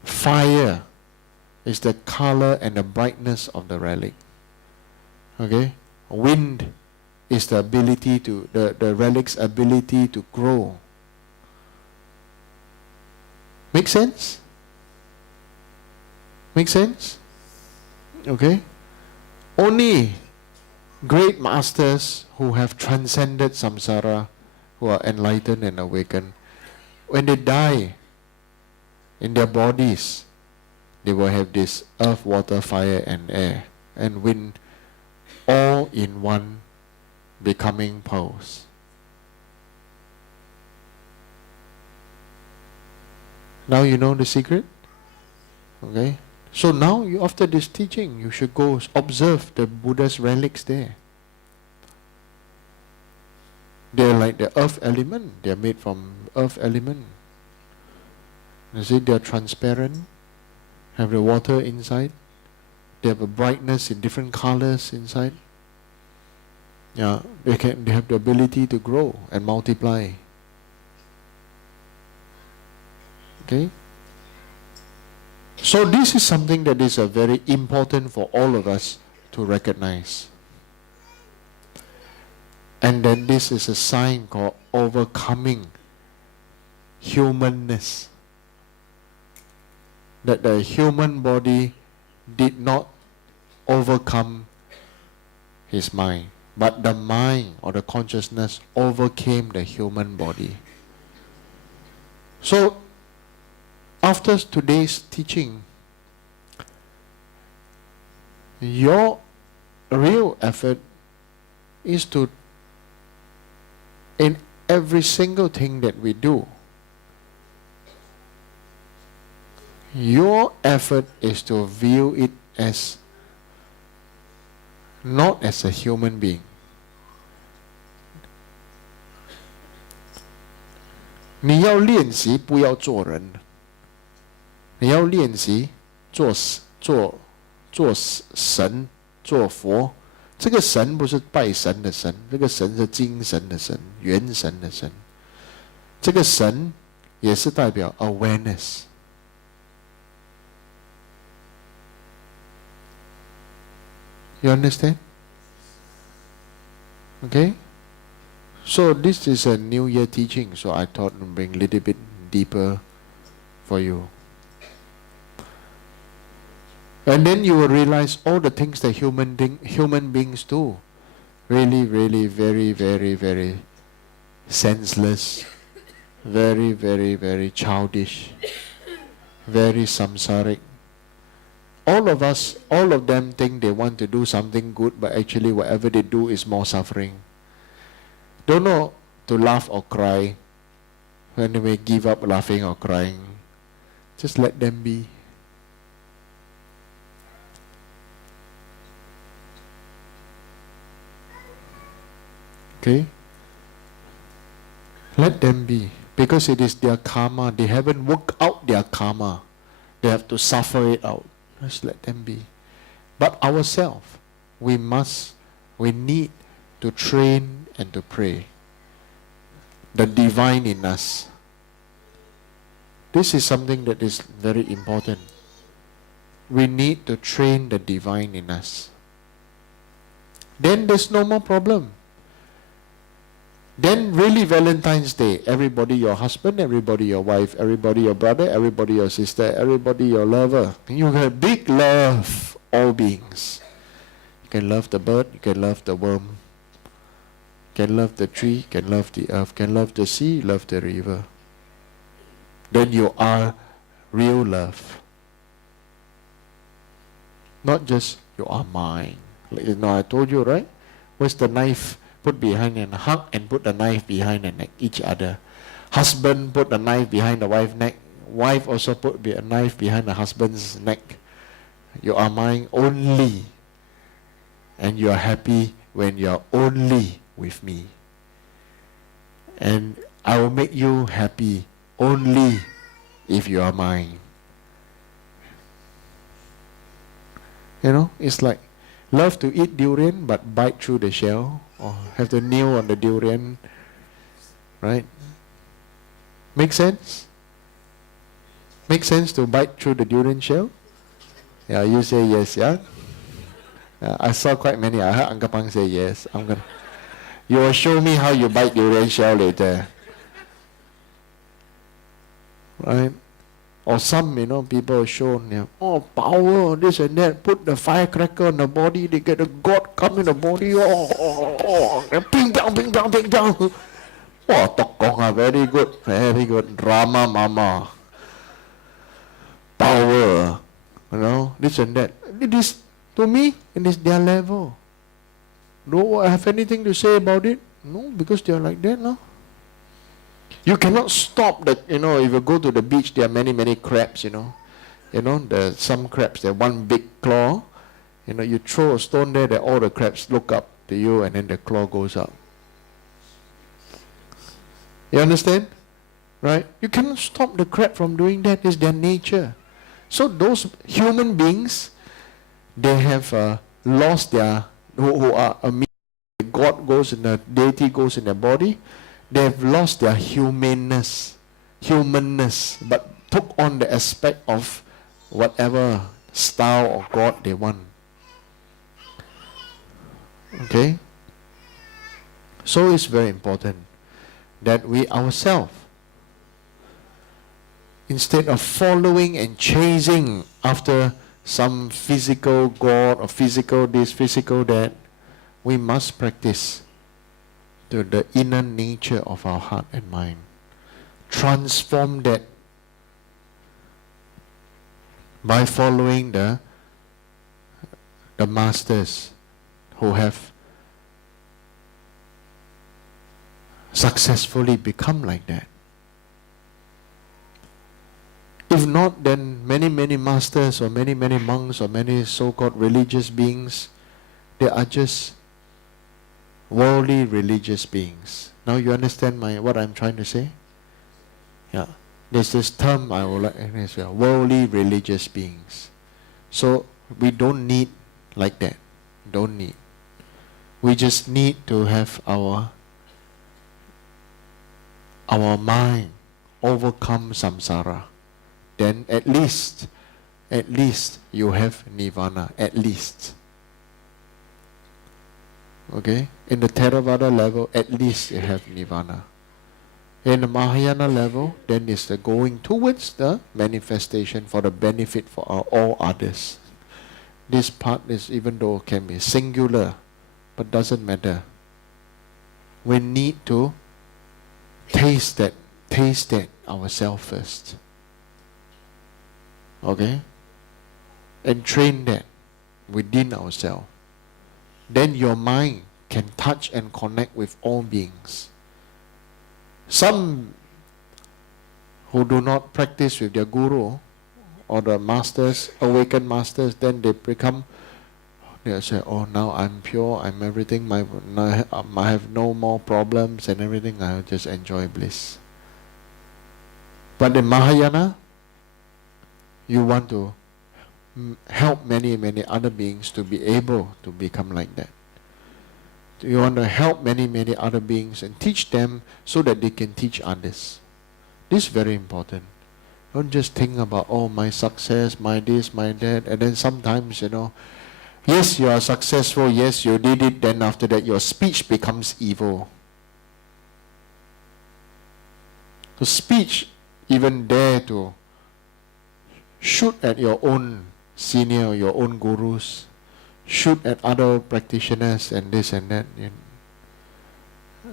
Fire is the color and the brightness of the relic. Okay? Wind is the ability to, the relic's ability to grow. Make sense? Make sense? Okay? Only great masters who have transcended samsara, who are enlightened and awakened, when they die in their bodies, they will have this earth, water, fire, and air, and wind, all in one becoming pulse. Now you know the secret? Okay? So now, after this teaching, you should go observe the Buddha's relics there. They're like the earth element. They're made from earth element. You see, they're transparent, have the water inside. They have a brightness in different colors inside. Yeah, they have the ability to grow and multiply. Okay? So this is something that is very important for all of us to recognize. And then this is a sign called overcoming humanness. That the human body did not overcome his mind, but the mind or the consciousness overcame the human body. So, after today's teaching, your real effort is to, in every single thing that we do, your effort is to view it as not as a human being. 你要练习不要做人，你要练习做神，做佛。这个神不是拜神的神，这个神是精神的神，元神的神。这个神也是代表 awareness。You understand? Okay? So this is a New Year teaching, so I thought I'd bring a little bit deeper for you. And then you will realize all the things that human beings do. Really, really, very, very, very senseless. Very, very, very childish. Very samsaric. All of them think they want to do something good, but actually whatever they do is more suffering. Don't know to laugh or cry. When they may give up laughing or crying, just let them be. Okay? Let them be. Because it is their karma. They haven't worked out their karma. They have to suffer it out. Just let them be. But ourselves, we need to train and to pray. The divine in us. This is something that is very important. We need to train the divine in us. Then there's no more problem. Then really Valentine's Day, everybody your husband, everybody your wife, everybody your brother, everybody your sister, everybody your lover. You have big love, all beings. You can love the bird, you can love the worm, you can love the tree, you can love the earth, you can love the sea, love the river. Then you are real love. Not just you are mine. I told you, right? Where's the knife? Put behind and hug and put the knife behind the neck, each other. Husband put the knife behind the wife's neck. Wife also put a knife behind the husband's neck. You are mine only. And you are happy when you are only with me. And I will make you happy only if you are mine. You know, it's like love to eat durian but bite through the shell, or have to kneel on the durian, right? Make sense? Make sense to bite through the durian shell? Yeah, you say yes, yeah? I saw quite many. I heard Uncle Pang say yes. You will show me how you bite durian shell later. Right? Or some, people are shown, power, this and that, put the firecracker on the body, they get a god come in the body, ping pong, ping pong, ping pong. Oh, Tokong, very good, drama mama. Power, this and that. It is, to me, it is their level. Do I have anything to say about it? No, because they are like that, no? You cannot stop the, if you go to the beach, there are many, many crabs, some crabs, they're one big claw. You throw a stone there, that all the crabs look up to you, and then the claw goes up. You understand? Right? You cannot stop the crab from doing that. It's their nature. So those human beings, they have lost their, who are God goes in the deity goes in their body. They have lost their humanness, but took on the aspect of whatever style or God they want. Okay? So it's very important that we ourselves, instead of following and chasing after some physical God or physical this, physical that, we must practice to the inner nature of our heart and mind. Transform that by following the masters who have successfully become like that. If not, then many, many masters or many, many monks or many so-called religious beings, they are just worldly religious beings. Now you understand what I'm trying to say? Yeah. There's this term I would like to say, worldly religious beings. So we don't need like that. Don't need. We just need to have our mind overcome samsara. Then at least you have nirvana. At least. Okay? In the Theravada level, at least you have nirvana. In the Mahayana level, then it's the going towards the manifestation for the benefit for all others. This part is, even though it can be singular, but doesn't matter. We need to taste that ourselves first. Okay? And train that within ourselves. Then your mind can touch and connect with all beings. Some who do not practice with their guru or the masters, awakened masters, then they say, oh, now I'm pure, I'm everything, I have no more problems and everything, I'll just enjoy bliss. But in Mahayana, you want to help many, many other beings to be able to become like that. You want to help many, many other beings and teach them so that they can teach others. This is very important. Don't just think about, oh, my success, my this, my that, and then sometimes, yes, you are successful, yes, you did it, then after that your speech becomes evil. The speech even dare to shoot at your own senior, your own gurus, shoot at other practitioners and this and that.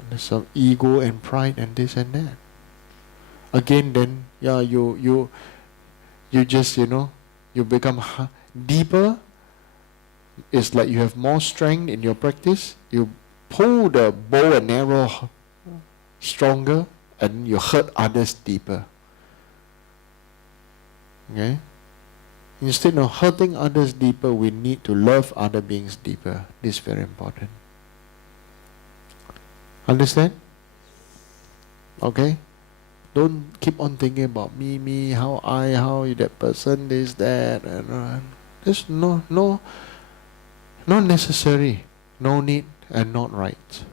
There's some ego and pride and this and that. Again, then, you just, you become deeper. It's like you have more strength in your practice. You pull the bow and arrow stronger, and you hurt others deeper. Okay? Instead of hurting others deeper, we need to love other beings deeper. This is very important. Understand? Okay? Don't keep on thinking about me, how that person, this, that, and there's no necessary, no need, and not right.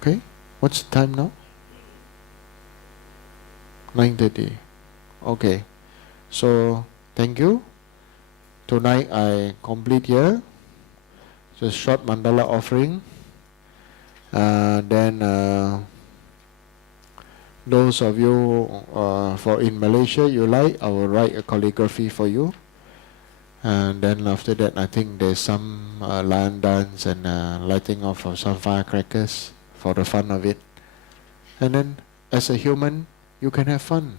Okay? What's the time now? 9:30. Okay. So, thank you. Tonight I complete here. Just short mandala offering. Then those of you for in Malaysia you like, I will write a calligraphy for you. And then after that, I think there's some lion dance and lighting off of some firecrackers for the fun of it. And then, as a human, you can have fun.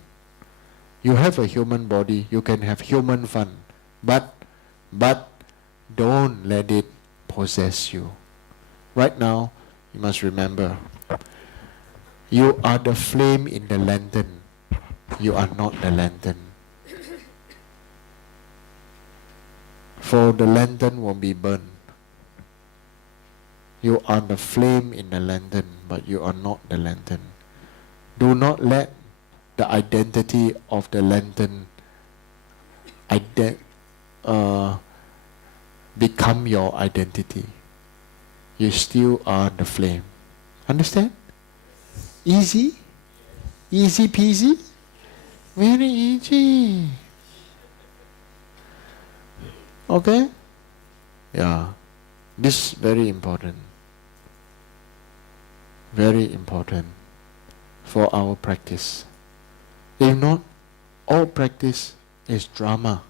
You have a human body, you can have human fun. But don't let it possess you. Right now, you must remember, you are the flame in the lantern. You are not the lantern. For the lantern will be burned. You are the flame in the lantern, but you are not the lantern. Do not let the identity of the lantern become your identity. You still are the flame. Understand? Easy? Easy peasy? Very easy. Okay? Yeah. This is very important. Very important for our practice. If not, all practice is drama.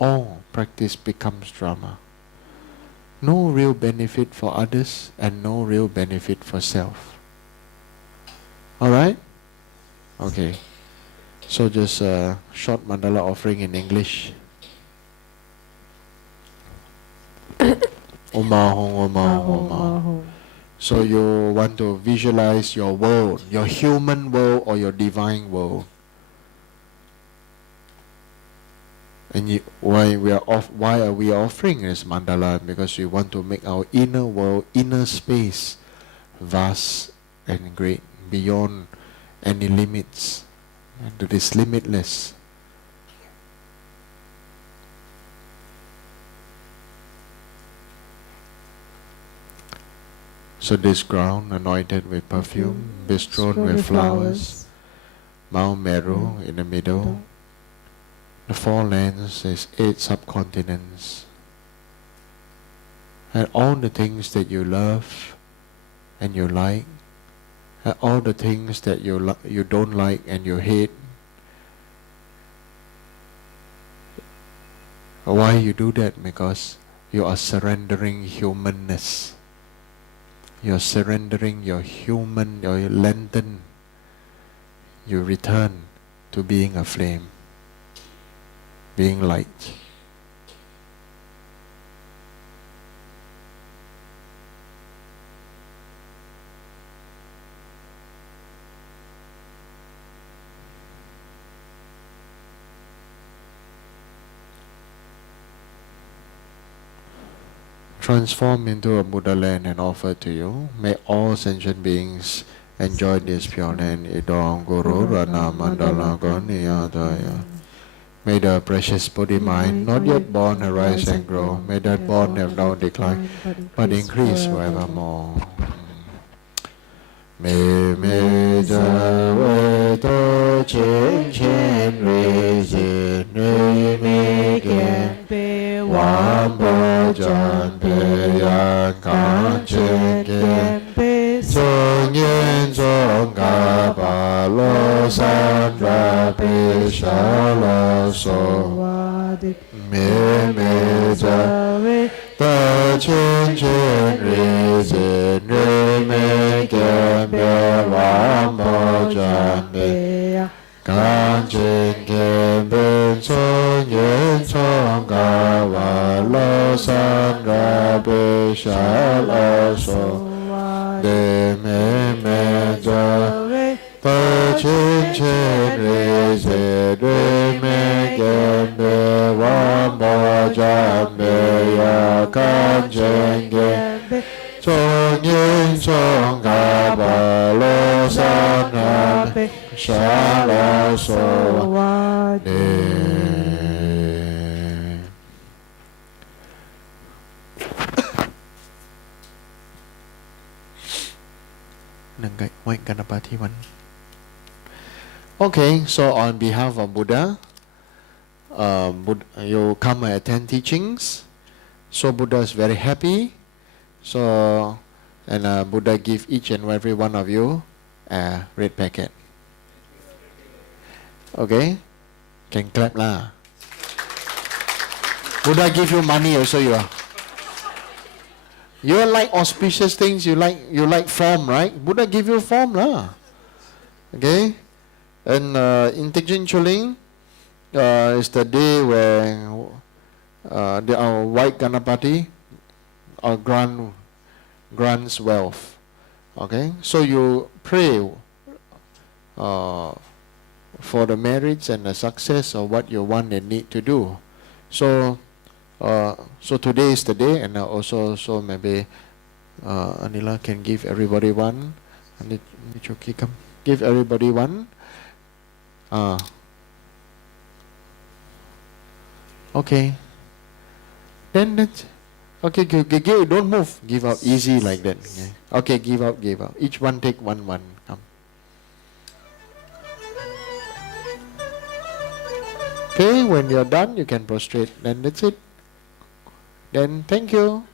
All practice becomes drama. No real benefit for others and no real benefit for self. Alright? Okay. So just a short mandala offering in English. Om Ahong, Om Ahong, Om Ahong. So you want to visualize your world, your human world or your divine world. And why are we offering this mandala? Because we want to make our inner world, inner space, vast and great, beyond any limits. And it is limitless. So this ground anointed with perfume, bestrewn with flowers, Mount Meru in the middle. The four lands is 8 subcontinents. And all the things that you love and you like, and all the things that you don't like and you hate. Why you do that? Because you are surrendering humanness. You're surrendering your human, your lantern. You return to being a flame, being light. transform into a Buddha land and offer to you. May all sentient beings enjoy this pure land. Idong Guru Rana Mandala Goniyadaya. May the precious Buddha mind, not yet born, arise and grow. May that born have no decline, but increase forevermore. Me Jawe To Chin Chin Rizin Me Gen Pe Wam Bo Jan Pe Yan Kan Chen Gen Pe Song Yen Song Ga Ba Lo San Ra Pe Sha Lo So Me Jawe To Chin Chin Rizin Me Gen Pe Wam Bo Jan Pe Kan Chen Gen Pe Song Yen Song Ga Ba Lo San Ra Pe Sha Lo So De Me Jawe To Chin Chin Rizin Me Gen Pe Wam Bo Jan Pe Ya Kan Chen Gen Pe Song Yen Song Ga Ba Lo San Ra Pe Sha Lo So De Nangai White Ganapati one. Okay, so on behalf of Buddha, you come and attend teachings. So Buddha is very happy. So, and Buddha give each and every one of you a red packet. Okay, can clap lah. Buddha give you money also you are. You like auspicious things. You like form, right? Buddha give you form lah. Okay, and in Thekchen Choling, is the day where our white Ganapati grants wealth. Okay, so you pray for the merits and the success of what you want and need to do. So today is the day, and also so maybe Anila can give everybody one. Nichoki, come give everybody one. Okay. Then that's okay. Give, don't move. Give out easy like that. Okay, give out. Each one take one. Come. Okay, when you're done, you can prostrate. Then that's it. Then thank you.